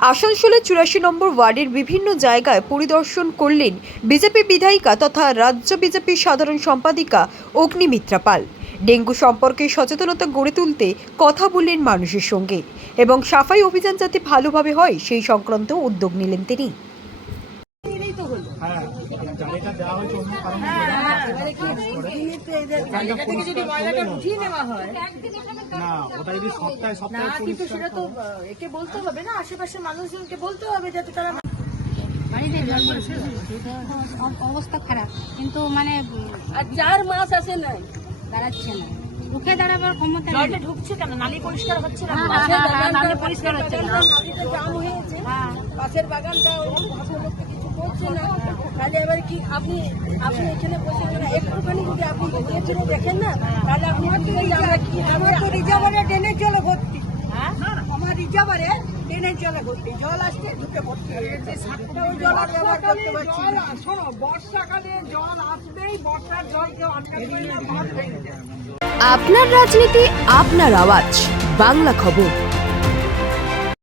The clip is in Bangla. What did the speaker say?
আসানসোলের ৮৪ নম্বর ওয়ার্ডের বিভিন্ন জায়গায় পরিদর্শন করলেন বিজেপি বিধায়িকা তথা রাজ্য বিজেপি সাধারণ সম্পাদিকা অগ্নিমিত্রা পাল। ডেঙ্গু সম্পর্কে সচেতনতা গড়ে তুলতে কথা বললেন মানুষের সঙ্গে এবং সাফাই অভিযান যাতে ভালোভাবে হয় সেই সংক্রান্ত উদ্যোগ নিলেন তিনি। আশেপাশের মানুষজনকে বলতে হবে যাতে তারা অবস্থা খারাপ, কিন্তু মানে আর যার মাছ আসে নাই দাঁড়াচ্ছে না, রুখে দাঁড়াবার ক্ষমতা নেই। জলটা ঢুকছে কেন? নালী পরিষ্কার হচ্ছে না, নালী পরিষ্কার হচ্ছে না, নালীতে জাম হয়েছে, পাশের বাগানটা ভদ্রলোককে কিছু করছে না। তাহলে এবার কি আপনি এখানে বসে একটুখানি যদি আপনি গিয়ে দেখেন না, তাহলে আপনি আমার তো রিজার্ভারে ড্রেনের জলে ভর্তি, আমার রিজার্ভারে ড্রেনের জলে ভর্তি, জল আসছে ঢুকে ভর্তি ওই জল আর ব্যবহার করতে পারছি না। শোনো, বর্ষাকালে জল আসবেই, বর্ষার জল কেউ আটকাতে পারে না। আপনার রাজনীতি, আপনার আওয়াজ, বাংলা খবর।